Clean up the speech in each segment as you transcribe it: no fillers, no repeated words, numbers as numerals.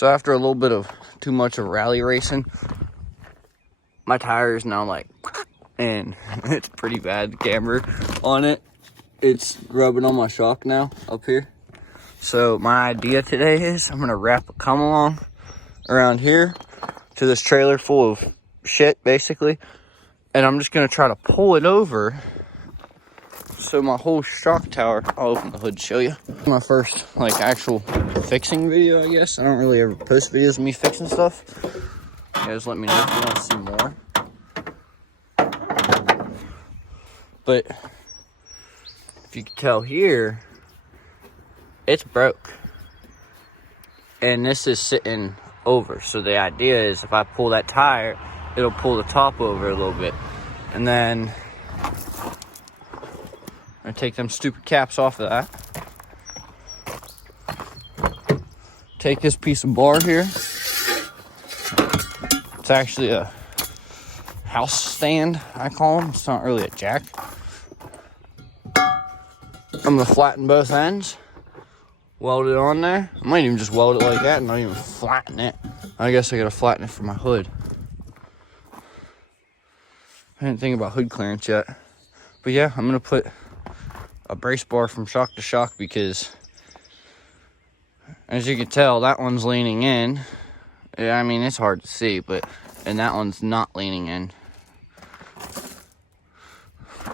So after a little bit of too much of rally racing, my tire is now like, and it's pretty bad. The camber on it, it's rubbing on my shock now up here. So my idea today is I'm gonna wrap a come along around here to this trailer full of shit basically, and I'm just gonna try to pull it over so my whole shock tower, I'll open the hood to show you. My first like actual fixing video, I guess. I don't really ever post videos of me fixing stuff. You guys let me know if you want to see more. But if you can tell here, it's broke. And this is sitting over. So the idea is if I pull that tire, it'll pull the top over a little bit. And then I take them stupid caps off of that. Take this piece of bar here. It's actually a house stand, I call them. It's not really a jack. I'm gonna flatten both ends. Weld it on there. I might even just weld it like that and not even flatten it. I guess I gotta flatten it for my hood. I didn't think about hood clearance yet. But yeah, I'm gonna put a brace bar from shock to shock because as you can tell, that one's leaning in. Yeah, I mean, it's hard to see, and that one's not leaning in.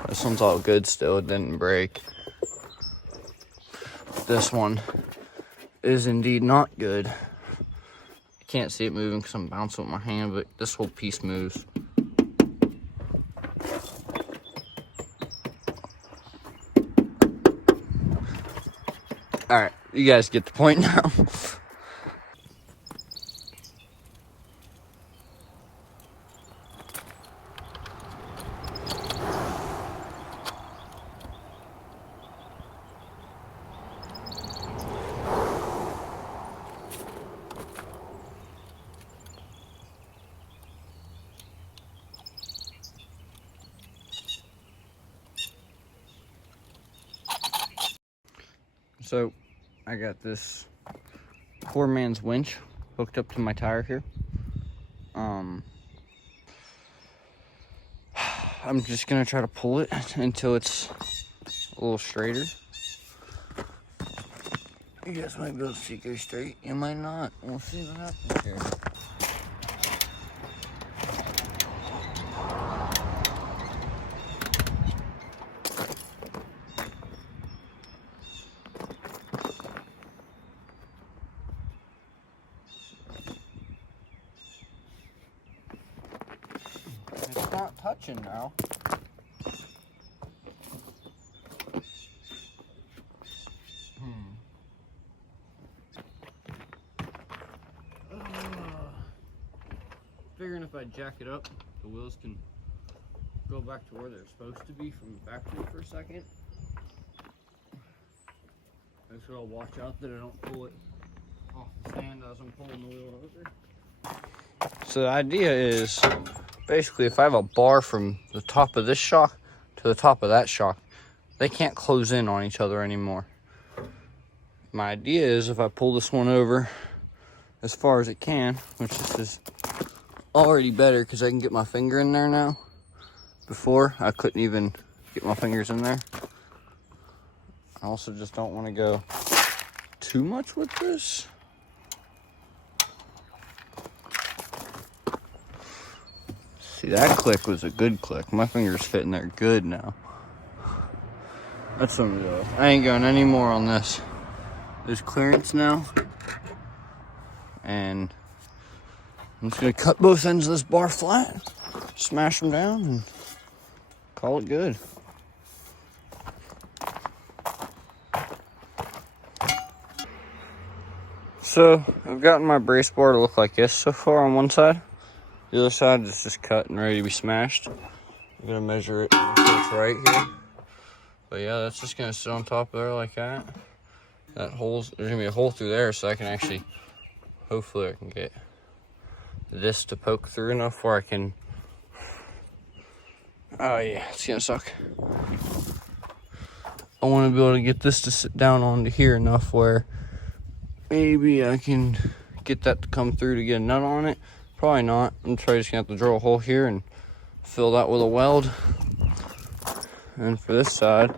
This one's all good still, it didn't break. This one is indeed not good. I can't see it moving because I'm bouncing with my hand, but this whole piece moves. All right, you guys get the point now. So I got this poor man's winch hooked up to my tire here. I'm just gonna try to pull it until it's a little straighter. You guys might be able to see it go straight. You might not. We'll see what happens here. It's not touching now. Figuring if I jack it up, the wheels can go back to where they're supposed to be from the factory for a second. Make sure I'll watch out that I don't pull it off the stand as I'm pulling the wheel over. So the idea is basically if I have a bar from the top of this shock to the top of that shock, they can't close in on each other anymore. My idea is if I pull this one over as far as it can, which is already better because I can get my finger in there now. Before, I couldn't even get my fingers in there. I also just don't want to go too much with this. See, that click was a good click. My finger's fitting there good now. That's what I'm doing. I ain't going any more on this. There's clearance now. And I'm just gonna cut both ends of this bar flat, smash them down, and call it good. So I've gotten my brace bar to look like this so far on one side. The other side is just cut and ready to be smashed. I'm gonna measure it so it's right here. But yeah, that's just gonna sit on top of there like that. That hole's, there's gonna be a hole through there so I can actually, hopefully I can get this to poke through enough where I can, oh yeah, it's gonna suck. I wanna be able to get this to sit down onto here enough where maybe I can get that to come through to get a nut on it. Probably not. I'm probably just gonna have to drill a hole here and fill that with a weld. And for this side,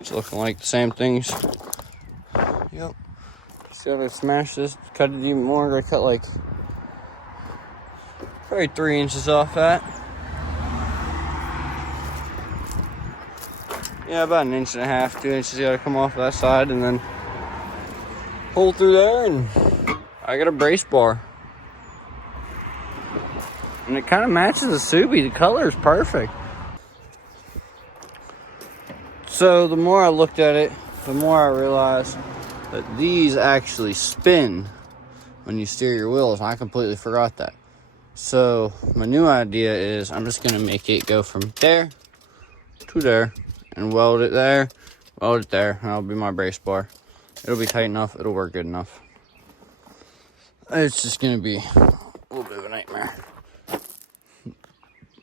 it's looking like the same things. Yep. See how I smash this, cut it even more. I cut like probably 3 inches off that. Yeah, about 1.5 inches, 2 inches gotta come off that side, and then pull through there, and I got a brace bar. And it kind of matches the Subi. The color is perfect. So the more I looked at it, the more I realized that these actually spin when you steer your wheels. I completely forgot that. So my new idea is I'm just gonna make it go from there to there and weld it there, and that'll be my brace bar. It'll be tight enough, it'll work good enough. It's just gonna be a little bit of a nightmare.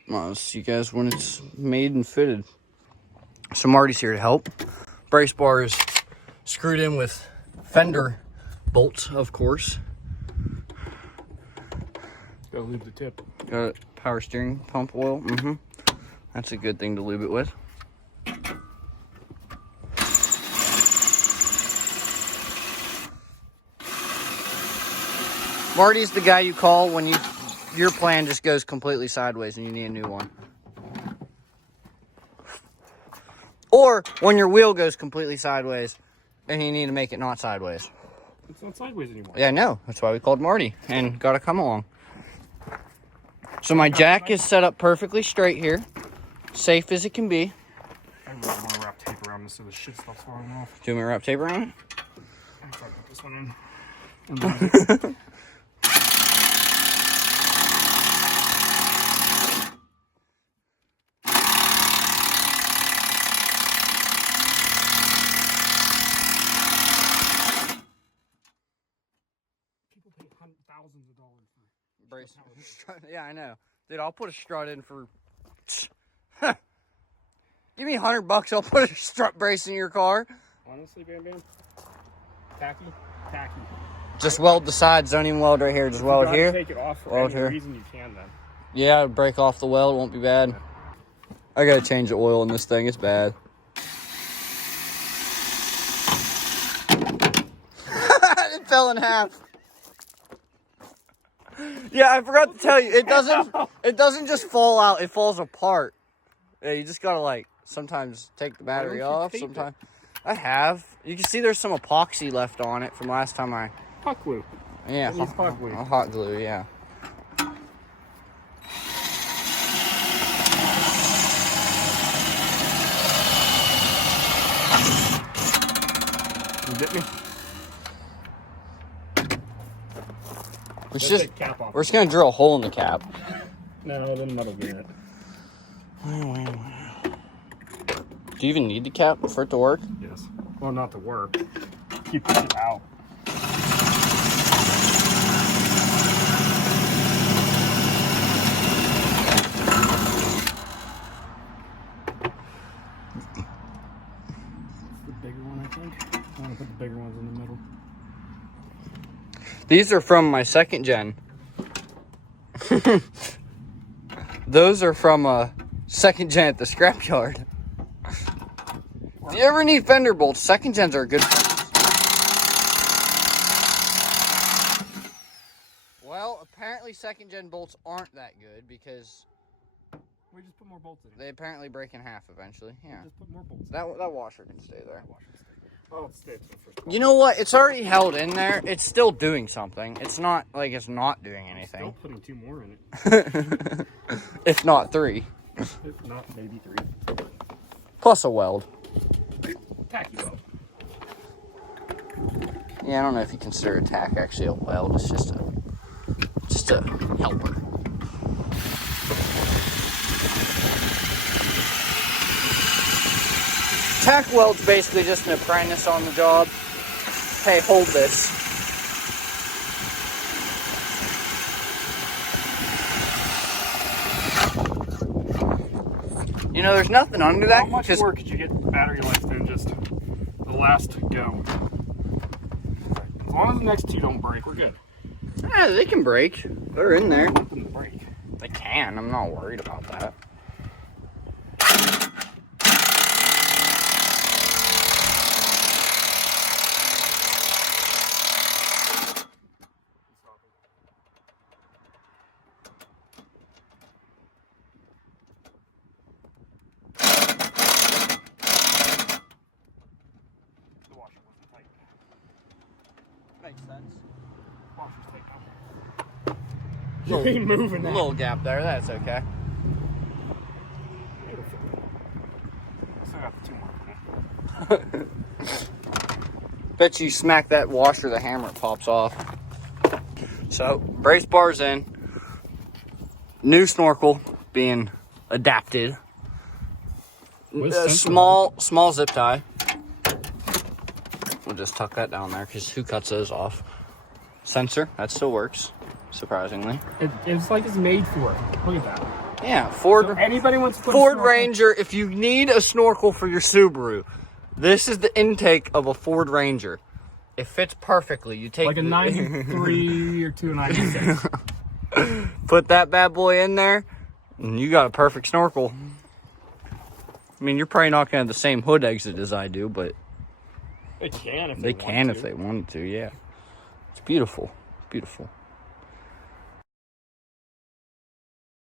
I'll see you guys when it's made and fitted. So Marty's here to help. Brace bar is screwed in with fender bolts, of course. Gotta lube the tip. Got power steering pump oil. That's a good thing to lube it with. Marty's the guy you call when your plan just goes completely sideways and you need a new one. Or when your wheel goes completely sideways and you need to make it not sideways. It's not sideways anymore. Yeah, I know. That's why we called Marty and got to come along. So my jack is set up perfectly straight here. Safe as it can be. I really want to wrap tape around this so the shit stops falling off. Do you want me to wrap tape around it? I'm trying to put this one in. People pay thousands of dollars for Brace. Yeah, I know. Dude, I'll put a strut in for... Give me $100, I'll put a strut brace in your car. Honestly, Bam Bam, tacky. Just weld the sides, don't even weld right here, just weld here. Take it off for weld any here. reason you can then. Yeah, break off the weld, won't be bad. I gotta change the oil in this thing, it's bad. It fell in half. Yeah, I forgot to tell you, it doesn't just fall out, it falls apart. Yeah, you just gotta like sometimes take the battery off. Sometimes I have. You can see there's some epoxy left on it from last time I. Hot glue. Yeah, hot glue. Hot glue, yeah. You get me? It's just we're just gonna drill a hole in the cap. No, then that'll be it. Do you even need the cap for it to work? Yes. Well, not to work. Keep the shit out. The bigger one, I think. I want to put the bigger ones in the middle. These are from my 2nd gen. Those are from a 2nd gen at the scrapyard. If you ever need fender bolts, 2nd gens are a good friends. Well, apparently 2nd gen bolts aren't that good because We just put more bolts in. they apparently break in half eventually. Yeah. Just put more bolts. That washer can stay there. Oh, it's stayed for the first one. You know what? It's already held in there. It's still doing something. It's not like it's not doing anything. Still putting 2 more in it. If not 3. If not, maybe 3. Plus a weld. Tacky weld. Yeah, I don't know if you consider a tack actually a weld. It's just a helper. Tack weld's basically just an apprentice on the job. Hey, hold this. You know, there's nothing under that. How much more could you get battery life than just the last go? As long long as the next two don't break, we're good. Yeah, they can break. They're in there. I want them to break. They can. I'm not worried about that. The washer wasn't tight. Makes sense. Washer's tight now. You ain't moving that. Little gap there. That's okay. It'll fit. I still got the 2 more. Bet you smack that washer, the hammer pops off. So, brace bars in. New snorkel being adapted. A small zip tie. We'll just tuck that down there because who cuts those off? Sensor, that still works, surprisingly. It's like it's made for it. Look at that. Yeah, Ford. So anybody wants to put Ford a snorkel- Ranger. If you need a snorkel for your Subaru, this is the intake of a Ford Ranger. It fits perfectly. You take like a 93 or 296. put that bad boy in there, and you got a perfect snorkel. I mean, you're probably not gonna have the same hood exit as I do, but They can if they can if they wanted to. Yeah, it's beautiful, beautiful.